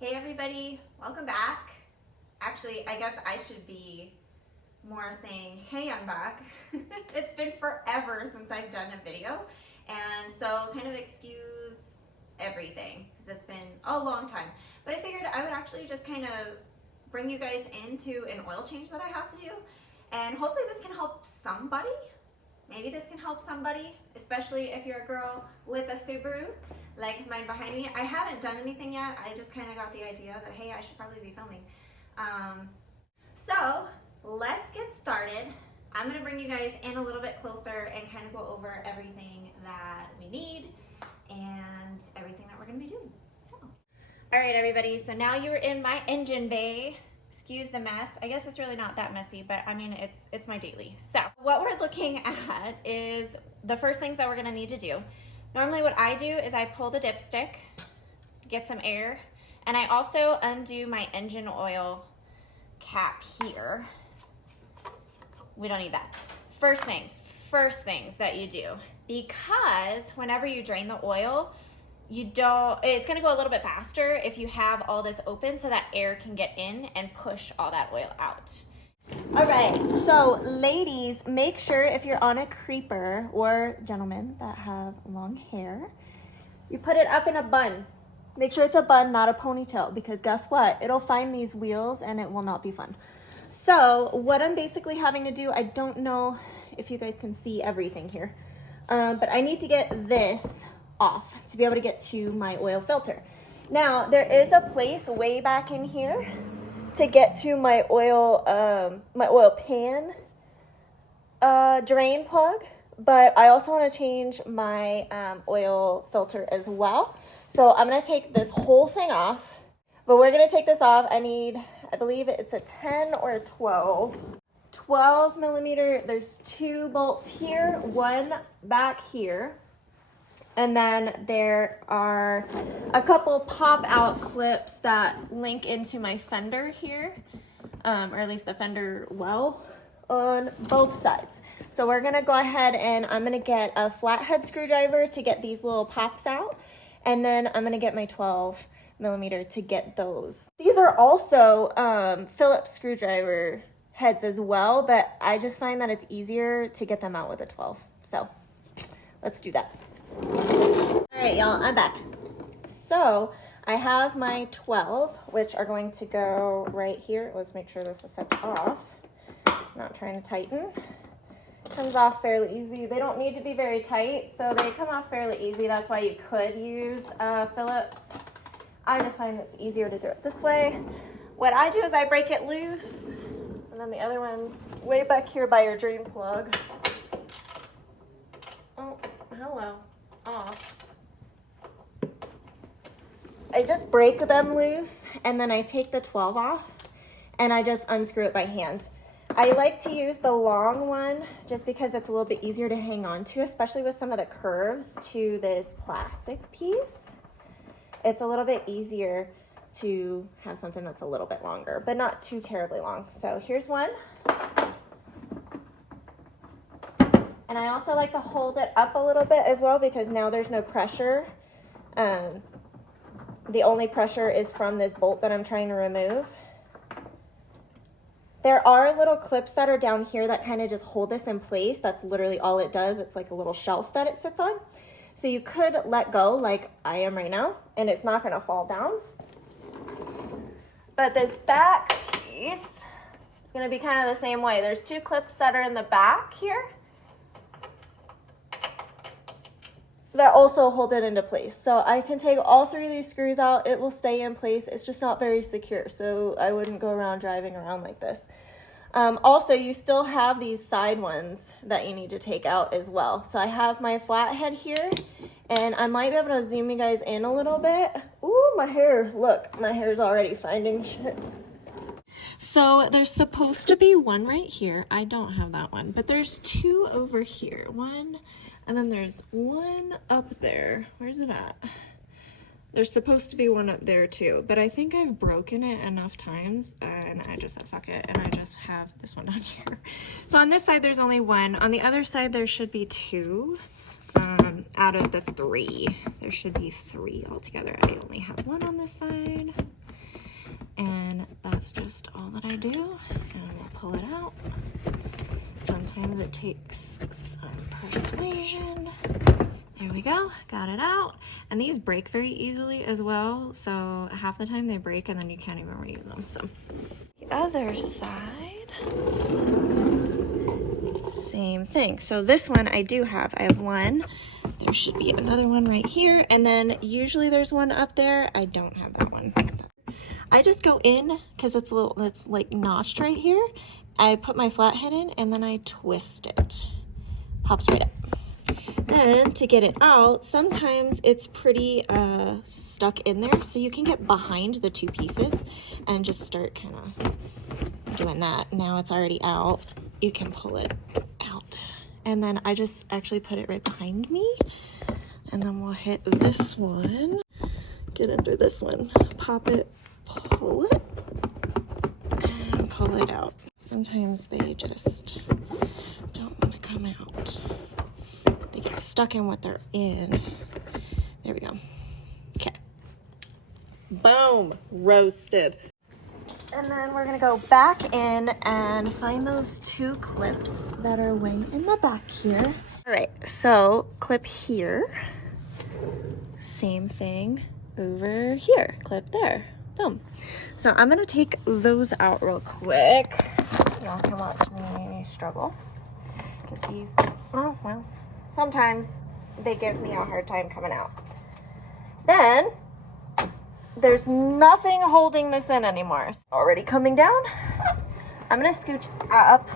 Hey everybody, welcome back. Actually, I guess I should be more saying, hey, I'm back. It's been forever since I've done a video, and so kind of excuse everything because it's been a long time. But I figured I would actually just kind of bring you guys into an oil change that I have to do, and hopefully this can help somebody. Maybe this can help somebody, especially if you're a girl with a Subaru like mine behind me. I haven't done anything yet. I just kind of got the idea that, hey, I should probably be filming. So let's get started. I'm gonna bring you guys in a little bit closer and kind of go over everything that we need and everything that we're gonna be doing. So, all right, everybody. So now you're in my engine bay. Excuse the mess. I guess it's really not that messy, but I mean, it's my daily. So what we're looking at is the first things that we're gonna need to do. Normally what I do is I pull the dipstick, get some air, and I also undo my engine oil cap here. We don't need that. First things that you do, because whenever you drain the oil, it's gonna go a little bit faster if you have all this open so that air can get in and push all that oil out. All right, so ladies, make sure if you're on a creeper, or gentlemen that have long hair, you put it up in a bun. Make sure it's a bun, not a ponytail, because guess what? It'll find these wheels and it will not be fun. So what I'm basically having to do, I don't know if you guys can see everything here, but I need to get this off to be able to get to my oil filter. Now, there is a place way back in here to get to my oil pan drain plug, but I also want to change my oil filter as well. So I'm going to take this whole thing off, but we're going to take this off. I believe it's a 10 or a 12 millimeter. There's 2 bolts here, one back here. And then there are a couple pop-out clips that link into my fender here, or at least the fender well, on both sides. So we're gonna go ahead and I'm gonna get a flathead screwdriver to get these little pops out, and then I'm gonna get my 12 millimeter to get those. These are also Phillips screwdriver heads as well, but I just find that it's easier to get them out with a 12. So let's do that. All right, y'all, I'm back. So I have my 12, which are going to go right here. Let's make sure this is set off. I'm not trying to tighten. Comes off fairly easy. They don't need to be very tight, so they come off fairly easy. That's why you could use Phillips. I just find it's easier to do it this way. What I do is I break it loose, and then the other one's way back here by your drain plug. Oh, hello. Off. I just break them loose, and then I take the 12 off and I just unscrew it by hand. I like to use the long one just because it's a little bit easier to hang on to, especially with some of the curves to this plastic piece. It's a little bit easier to have something that's a little bit longer, but not too terribly long. So here's one. And I also like to hold it up a little bit as well, because now there's no pressure. The only pressure is from this bolt that I'm trying to remove. There are little clips that are down here that kind of just hold this in place. That's literally all it does. It's like a little shelf that it sits on. So you could let go like I am right now, and it's not going to fall down. But this back piece is going to be kind of the same way. There's 2 clips that are in the back here that also hold it into place. So I can take all 3 of these screws out. It will stay in place. It's just not very secure, so I wouldn't go around driving around like this. Also, you still have these side ones that you need to take out as well. So I have my flathead here, and I might be able to zoom you guys in a little bit. Ooh, my hair. Look, my hair's already finding shit. So there's supposed to be one right here. I don't have that one, but there's 2 over here. One, and then there's one up there. Where's it at? There's supposed to be one up there too, but I think I've broken it enough times, and I just said fuck it, and I just have this one down here. So on this side, there's only one. On the other side, there should be 2. Out of the 3, there should be 3 altogether. I only have 1 on this side. that's just all that I do, and we'll pull it out. Sometimes it takes some persuasion. There we go, got it out. And these break very easily as well, so half the time they break and then you can't even reuse them. So the other side, same thing. So this one I do have. I have one. There should be another one right here, and then usually there's one up there. I don't have that one. I just go in because it's like notched right here. I put my flathead in and then I twist it. Pops right up. Then to get it out, sometimes it's pretty stuck in there, so you can get behind the two pieces and just start kind of doing that. Now it's already out. You can pull it out. And then I just actually put it right behind me, and then we'll hit this one. Get under this one. Pop it, pull it, and pull it out. Sometimes they just don't want to come out. They get stuck in what they're in. There we go. Okay. Boom, roasted. And then we're gonna go back in and find those two clips that are way in the back here. All right, so clip here. Same thing over here, clip there. Boom. So I'm gonna take those out real quick. Y'all can watch me struggle. Because these, oh, well, sometimes they give me a hard time coming out. Then, there's nothing holding this in anymore. It's already coming down. I'm gonna scooch up.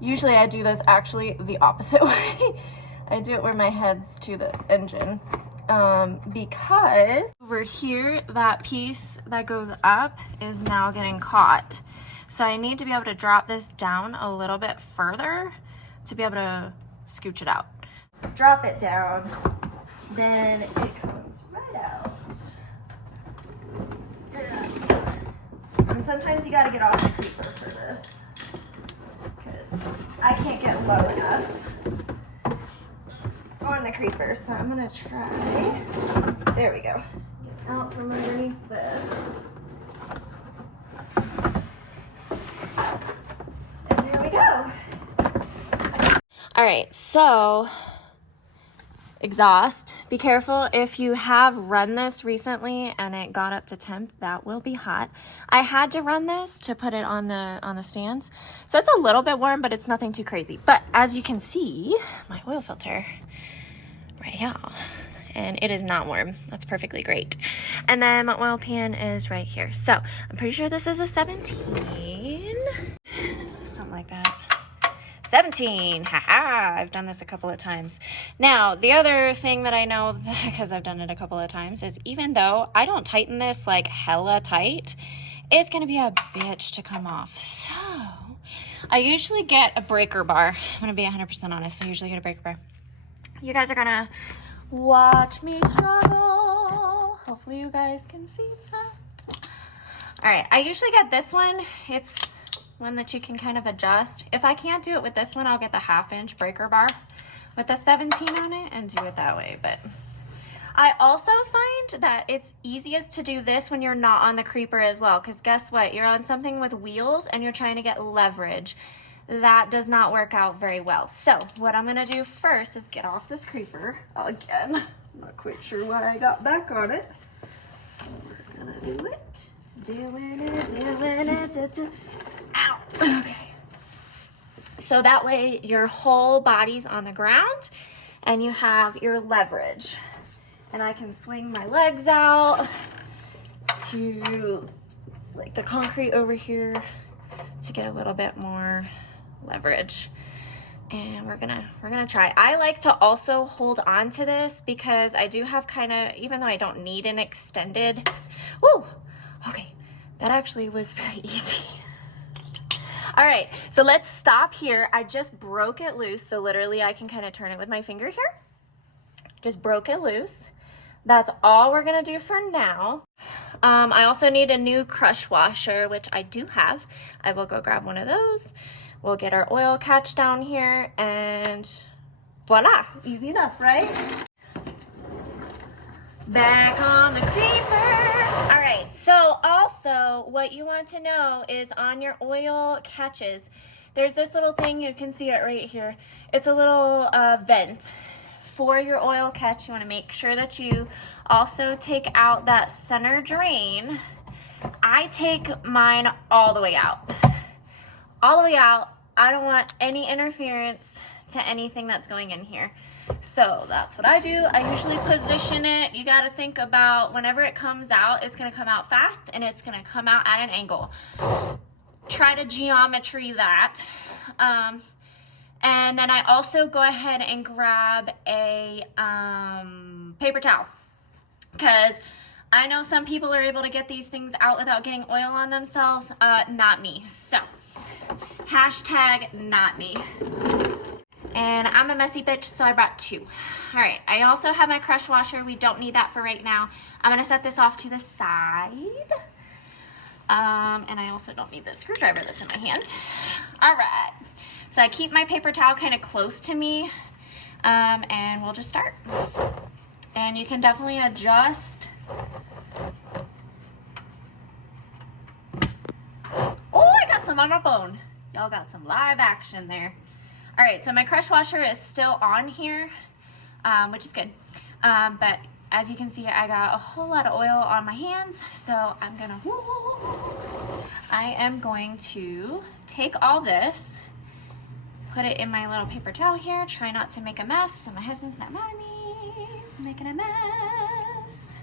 Usually I do this actually the opposite way. I do it where my head's to the engine. Because over here, that piece that goes up is now getting caught. So I need to be able to drop this down a little bit further to be able to scooch it out. Drop it down, then it comes right out. And sometimes you gotta get off the creeper for this, because I can't get low enough on the creeper, so I'm gonna try. There we go. Get out from underneath this. And there we go. All right, so exhaust. Be careful if you have run this recently and it got up to temp, that will be hot. I had to run this to put it on the stands. So it's a little bit warm, but it's nothing too crazy. But as you can see, my oil filter right here, and it is not warm. That's perfectly great. And then my oil pan is right here. So I'm pretty sure this is a 17, something like that. 17, haha, I've done this a couple of times. Now, the other thing that I know, because I've done it a couple of times, is even though I don't tighten this like hella tight, it's gonna be a bitch to come off. So, I usually get a breaker bar. I'm gonna be 100% honest, I usually get a breaker bar. You guys are gonna watch me struggle. Hopefully you guys can see that. All right, I usually get this one. It's one that you can kind of adjust. If I can't do it with this one, I'll get the 1/2-inch breaker bar with the 17 on it and do it that way. But I also find that it's easiest to do this when you're not on the creeper as well, because guess what? You're on something with wheels and you're trying to get leverage. That does not work out very well. So what I'm gonna do first is get off this creeper again. I'm not quite sure why I got back on it. We're gonna do it. Doing it. Ow. Okay. So that way your whole body's on the ground and you have your leverage. And I can swing my legs out to like the concrete over here to get a little bit more leverage. And we're gonna try. I like to also hold on to this because I do have kind of, even though I don't need an extended, woo, okay, that actually was very easy. All right, so let's stop here. I just broke it loose, so literally I can kind of turn it with my finger here. Just broke it loose. That's all we're gonna do for now. I also need a new crush washer, which I do have. I will go grab one of those. We'll get our oil catch down here and voila, easy enough, right? Back on the creeper. All right, so also So what you want to know is on your oil catches, there's this little thing, you can see it right here. It's a little vent for your oil catch. You want to make sure that you also take out that center drain. I take mine all the way out. All the way out. I don't want any interference to anything that's going in here. So that's what I do. I usually position it. You got to think about whenever it comes out, it's going to come out fast and it's going to come out at an angle. Try to geometry that. And then I also go ahead and grab a paper towel, because I know some people are able to get these things out without getting oil on themselves. Not me. So hashtag not me. And I'm a messy bitch, so I brought 2. All right, I also have my crush washer. We don't need that for right now. I'm gonna set this off to the side. And I also don't need the screwdriver that's in my hand. All right, so I keep my paper towel kind of close to me, and we'll just start. And you can definitely adjust. Oh, I got some on my phone. Y'all got some live action there. All right, so my crush washer is still on here, which is good. But as you can see, I got a whole lot of oil on my hands, so I am going to take all this, put it in my little paper towel here, try not to make a mess so my husband's not mad at me for making a mess.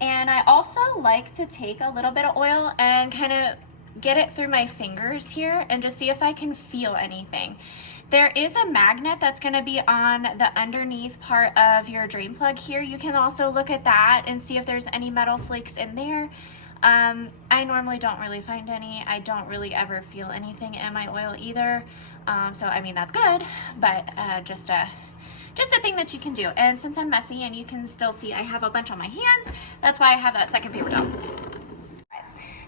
And I also like to take a little bit of oil and kind of get it through my fingers here and just see if I can feel anything. There is a magnet that's going to be on the underneath part of your drain plug here. You can also look at that and see if there's any metal flakes in there. I normally don't really find any. I don't really ever feel anything in my oil either. So I mean, that's good, but just a thing that you can do. And since I'm messy and you can still see I have a bunch on my hands, that's why I have that second paper towel.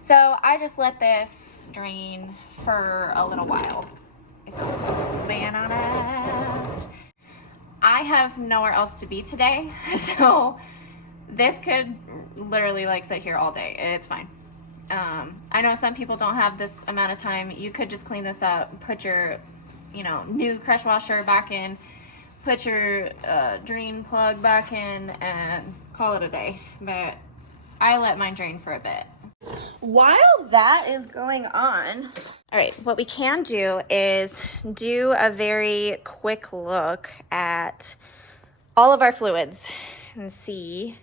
So I just let this drain for a little while. If I'm being honest, I have nowhere else to be today, so this could literally like sit here all day. It's fine. I know some people don't have this amount of time. You could just clean this up, put your, new crush washer back in, put your drain plug back in, and call it a day. But I let mine drain for a bit. While that is going on, all right, what we can do is do a very quick look at all of our fluids and see.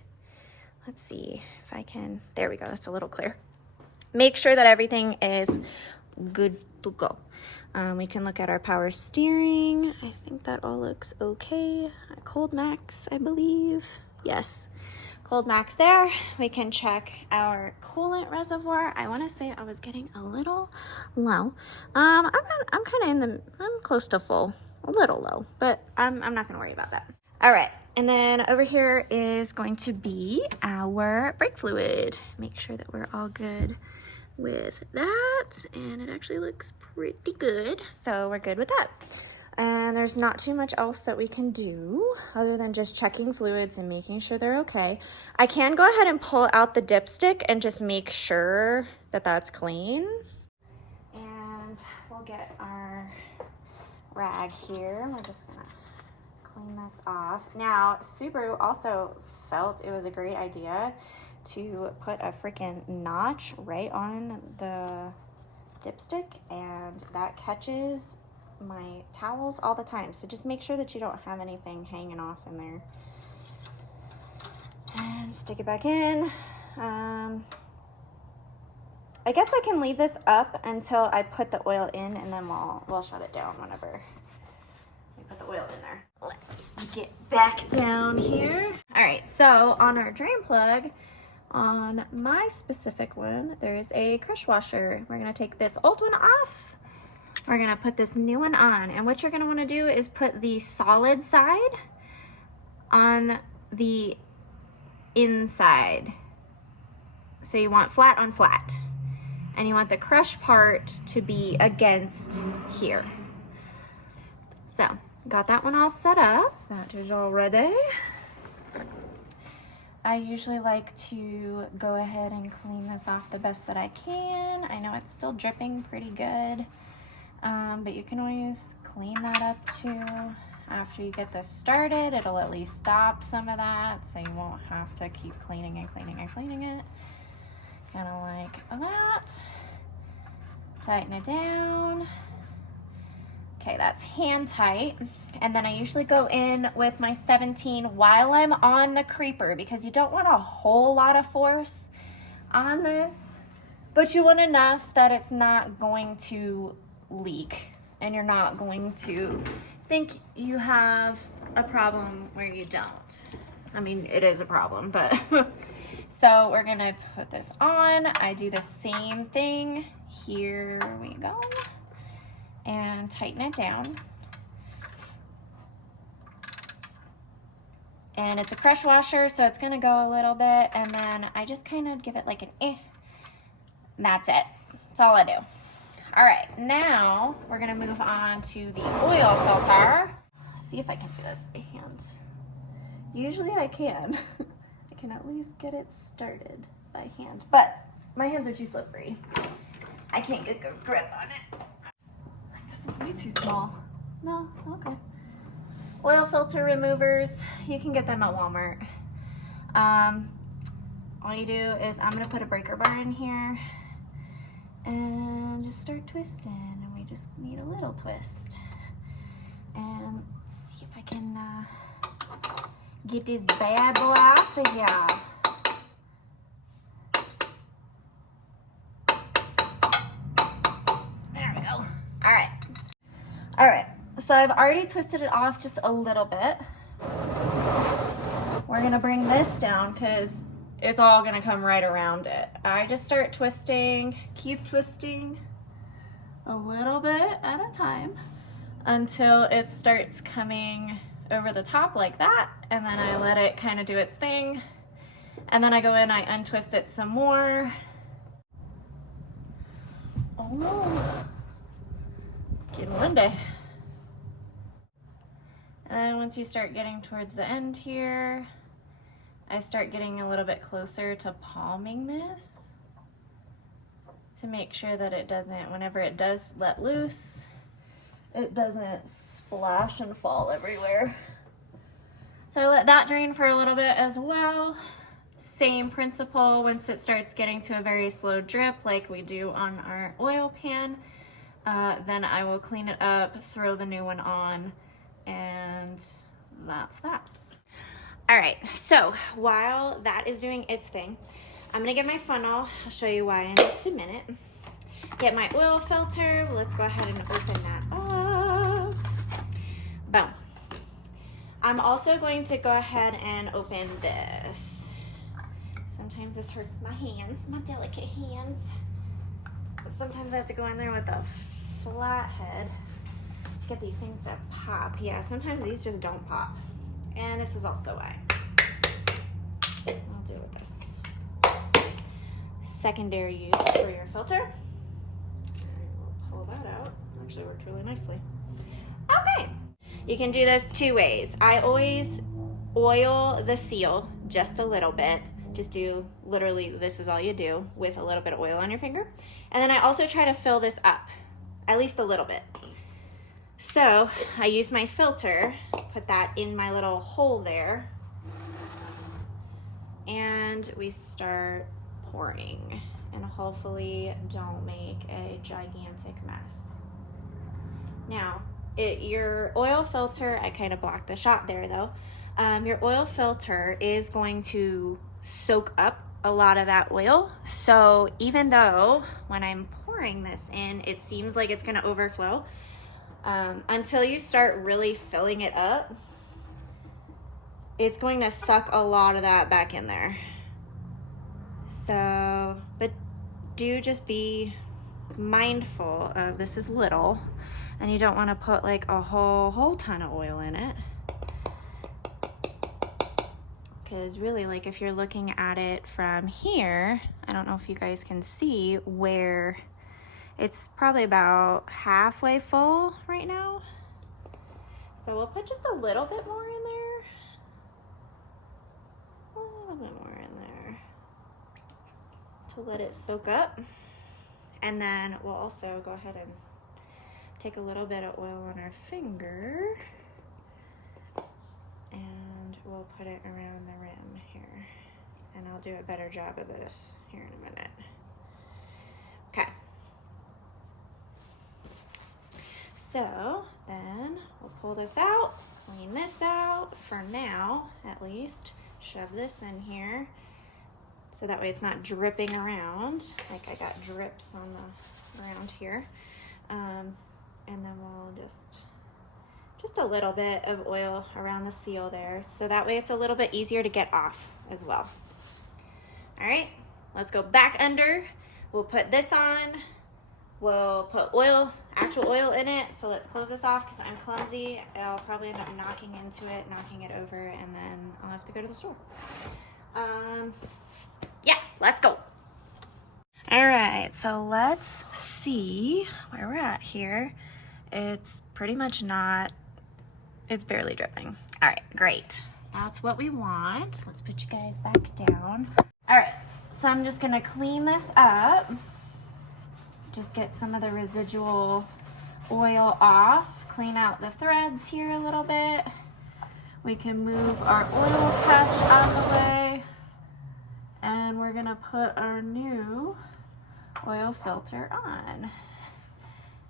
Let's see if I can, there we go, that's a little clear. Make sure that everything is good to go. We can look at our power steering. I think that all looks okay. Cold max, I believe. Yes. Cold max there. We can check our coolant reservoir. I want to say I was getting a little low. I'm kind of I'm close to full, a little low, but I'm not gonna worry about that. All right, and then over here is going to be our brake fluid. Make sure that we're all good with that, and it actually looks pretty good, so we're good with that. And there's not too much else that we can do other than just checking fluids and making sure they're okay. I can go ahead and pull out the dipstick and just make sure that that's clean. And we'll get our rag here. We're just gonna clean this off. Now, Subaru also felt it was a great idea to put a freaking notch right on the dipstick, and that catches my towels all the time. So just make sure that you don't have anything hanging off in there. And stick it back in. I guess I can leave this up until I put the oil in, and then we'll shut it down whenever we put the oil in there. Let's get back down here. All right, so on our drain plug, on my specific one, there is a crush washer. We're gonna take this old one off. We're gonna put this new one on, and what you're gonna wanna do is put the solid side on the inside. So you want flat on flat, and you want the crush part to be against here. So, got that one all set up. That is all ready. I usually like to go ahead and clean this off the best that I can. I know it's still dripping pretty good, but you can always clean that up too. After you get this started, it'll at least stop some of that, so you won't have to keep cleaning and cleaning and cleaning it. Kind of like that. Tighten it down. Okay, that's hand tight. And then I usually go in with my 17 while I'm on the creeper, because you don't want a whole lot of force on this, but you want enough that it's not going to leak and you're not going to think you have a problem where you don't. I mean, it is a problem, but so we're gonna put this on. I do the same thing. Here we go. And tighten it down. And it's a crush washer, so it's gonna go a little bit, and then I just kind of give it like an eh. That's it. That's all I do. All right, now we're gonna move on to the oil filter. See if I can do this by hand. Usually I can. I can at least get it started by hand, but my hands are too slippery. I can't get good grip on it. This is way too small. No, okay. Oil filter removers, you can get them at Walmart. All you do is, I'm gonna put a breaker bar in here and just start twisting, and we just need a little twist. And let's see if I can get this bad boy off of here. There we go. All right, so I've already twisted it off just a little bit. We're gonna bring this down because it's all gonna come right around it. I just start twisting, keep twisting a little bit at a time until it starts coming over the top like that, and then I let it kind of do its thing, and then I go in, I untwist it some more. Oh, it's getting windy. And once you start getting towards the end here, I start getting a little bit closer to palming this to make sure that it doesn't, whenever it does let loose, it doesn't splash and fall everywhere. So I let that drain for a little bit as well. Same principle, once it starts getting to a very slow drip like we do on our oil pan, then I will clean it up, throw the new one on, and that's that. All right, so while that is doing its thing, I'm gonna get my funnel. I'll show you why in just a minute. Get my oil filter. Let's go ahead and open that up. Boom. I'm also going to go ahead and open this. Sometimes this hurts my hands, my delicate hands. But sometimes I have to go in there with a flat head to get these things to pop. Yeah, sometimes these just don't pop. And this is also why. I'll do with this. Secondary use for your filter. We'll pull that out. Actually worked really nicely. Okay. You can do this two ways. I always oil the seal just a little bit. Just do, literally, this is all you do, with a little bit of oil on your finger. And then I also try to fill this up, at least a little bit. So I use my filter, put that in my little hole there, and we start pouring, and hopefully don't make a gigantic mess. Now, your oil filter, I kind of blocked the shot there though, your oil filter is going to soak up a lot of that oil. So even though when I'm pouring this in, it seems like it's gonna overflow, until you start really filling it up, it's going to suck a lot of that back in there. So, but do just be mindful of, this is little, and you don't want to put like a whole ton of oil in it. Because really, like, if you're looking at it from here, I don't know if you guys can see where it's probably about halfway full right now. So we'll put just a little bit more in there. A little bit more. to let it soak up. And then we'll also go ahead and take a little bit of oil on our finger and we'll put it around the rim here. And I'll do a better job of this here in a minute. Okay. So then we'll pull this out, clean this out for now, at least. Shove this in here so that way it's not dripping around. Like I got drips on the around here. And then we'll just a little bit of oil around the seal there. So that way it's a little bit easier to get off as well. All right, let's go back under. We'll put this on. We'll put oil, actual oil in it. So let's close this off because I'm clumsy. I'll probably end up knocking into it, knocking it over, and then I'll have to go to the store. Yeah, let's go. All right, so let's see where we're at here. It's pretty much not, it's barely dripping. All right, great. That's what we want. Let's put you guys back down. All right, so I'm just gonna clean this up. Just get some of the residual oil off, clean out the threads here a little bit. We can move our oil patch out of the way. And we're gonna put our new oil filter on.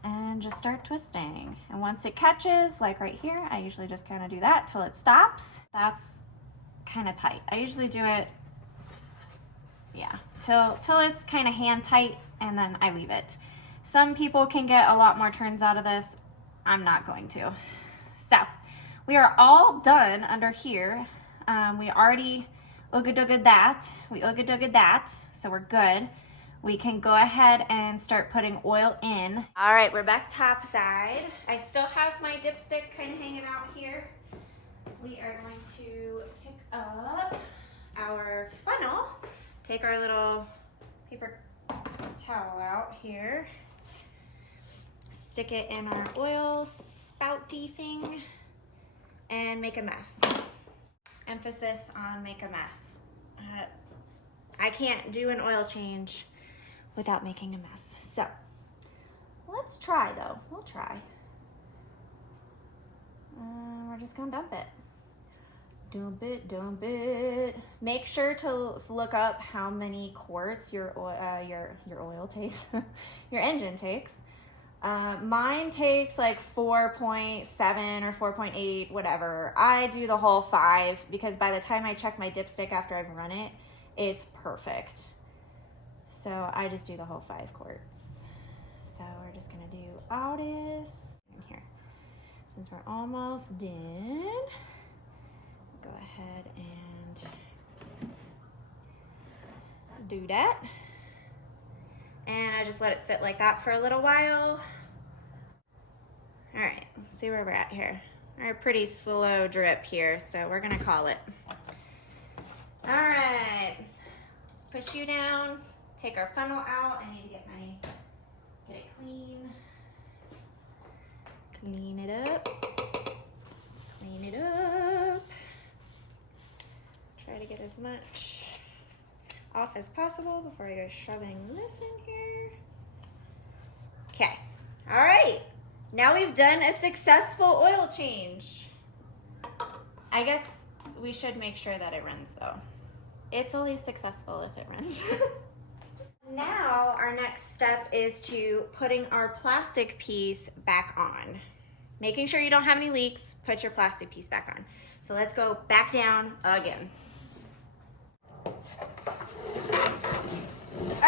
And just start twisting. And once it catches, like right here, I usually just kind of do that till it stops. That's kind of tight. I usually do it, yeah, till it's kind of hand tight, and then I leave it. Some people can get a lot more turns out of this. I'm not going to. So we are all done under here. We already ooga-dooga that. We ooga-dooga that, so we're good. We can go ahead and start putting oil in. All right, we're back top side. I still have my dipstick kind of hanging out here. We are going to pick up our funnel, take our little paper towel out here, stick it in our oil spouty thing, and make a mess. Emphasis on make a mess. I can't do an oil change without making a mess. So let's try though, we'll try. We're just gonna dump it. Dump it, dump it. Make sure to look up how many quarts your oil takes, your engine takes. Mine takes like 4.7 or 4.8, whatever. I do the whole 5 because by the time I check my dipstick after I've run it, it's perfect. So I just do the whole 5 quarts. So we're just gonna do Otis in here. Since we're almost done, go ahead and do that. And I just let it sit like that for a little while. All right, let's see where we're at here. We're a pretty slow drip here, so we're gonna call it. All right, let's push you down. Take our funnel out. I need to get it clean. Clean it up. Clean it up. Try to get as much off as possible before I go shoving this in here. Okay, all right. Now we've done a successful oil change. I guess we should make sure that it runs though. It's only successful if it runs. Now our next step is to putting our plastic piece back on. Making sure you don't have any leaks, put your plastic piece back on. So let's go back down again. All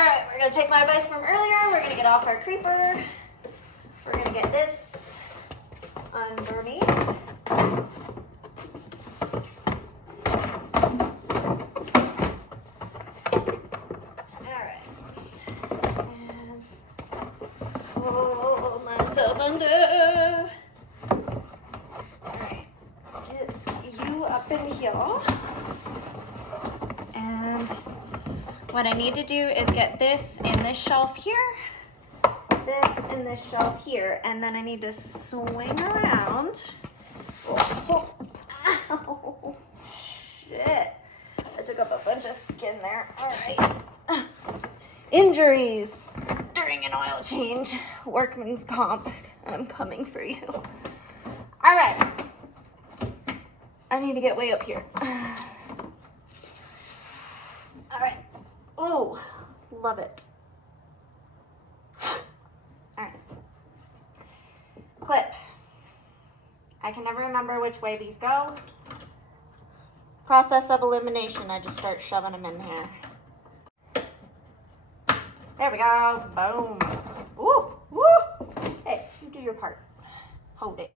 right, we're gonna take my advice from earlier. We're gonna get off our creeper. We're gonna get this underneath. All right, and pull myself under. All right, get you up in here. And what I need to do is get this in this shelf here, this in this shelf here, and then I need to swing around. Oh, ow, shit. I took up a bunch of skin there. All right. injuries during an oil change. Workman's comp. I'm coming for you. All right. I need to get way up here. All right. Oh, love it. All right. Clip. I can never remember which way these go. Process of elimination. I just start shoving them in here. There we go. Boom. Woo, woo. Hey, you do your part. Hold it.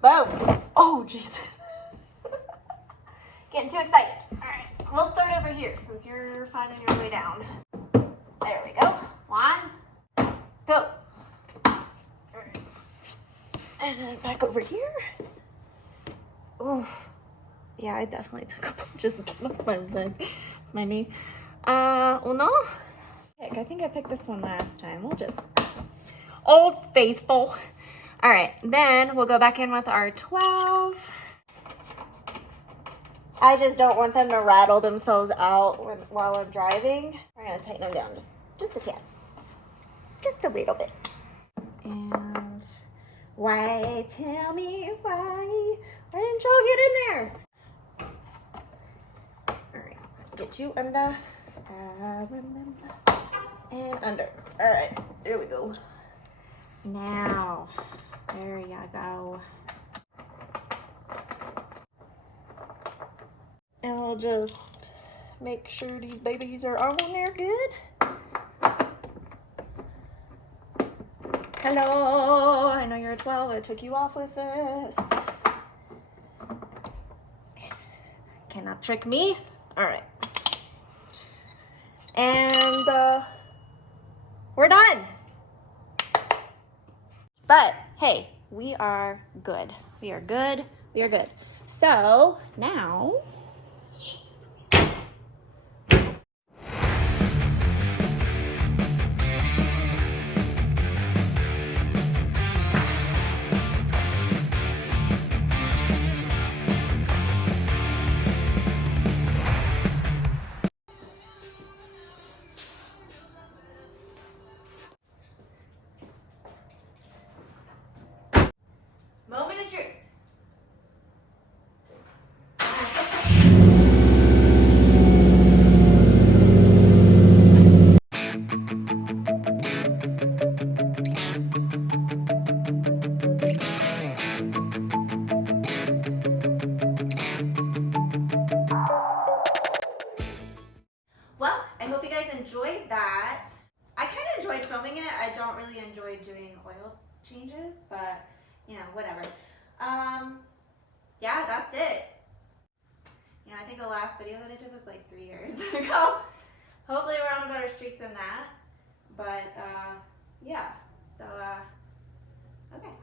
Boom. Oh, Jesus. Getting too excited. All right, we'll start over here since you're finding your way down. There we go. 1, go. And then back over here. Oh, yeah, I definitely took a bunch of skin off my knee. Uno. Heck, I think I picked this one last time. We'll just, Old Faithful. All right, then we'll go back in with our 12. I just don't want them to rattle themselves out while I'm driving. We're gonna tighten them down just a tad. Just a little bit. And why, tell me why didn't y'all get in there? All right, get you under, and under. All right, there we go. Now, there you go. And we'll just make sure these babies are on there good. Hello, I know you're a 12. I took you off with this. Cannot trick me. All right. And we're done. But hey, we are good. We are good. We are good. So now, moment of truth. Well, I hope you guys enjoyed that. I kind of enjoyed filming it. I don't really enjoy doing oil changes, but you know, whatever. Yeah, that's it. You know, I think the last video that I did was like 3 years ago. Hopefully we're on a better streak than that. But yeah, so okay.